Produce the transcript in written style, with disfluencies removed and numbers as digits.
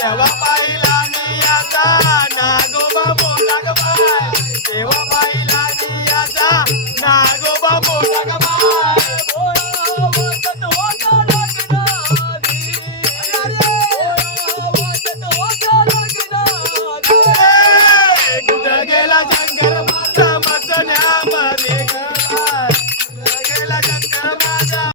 तेव्हा पाहिला नियाचा नागोबा मोठा ग बाय तेव्हा पाहिला नियाचा नागोबा मोठा ग बाय कुठं गेला शंकर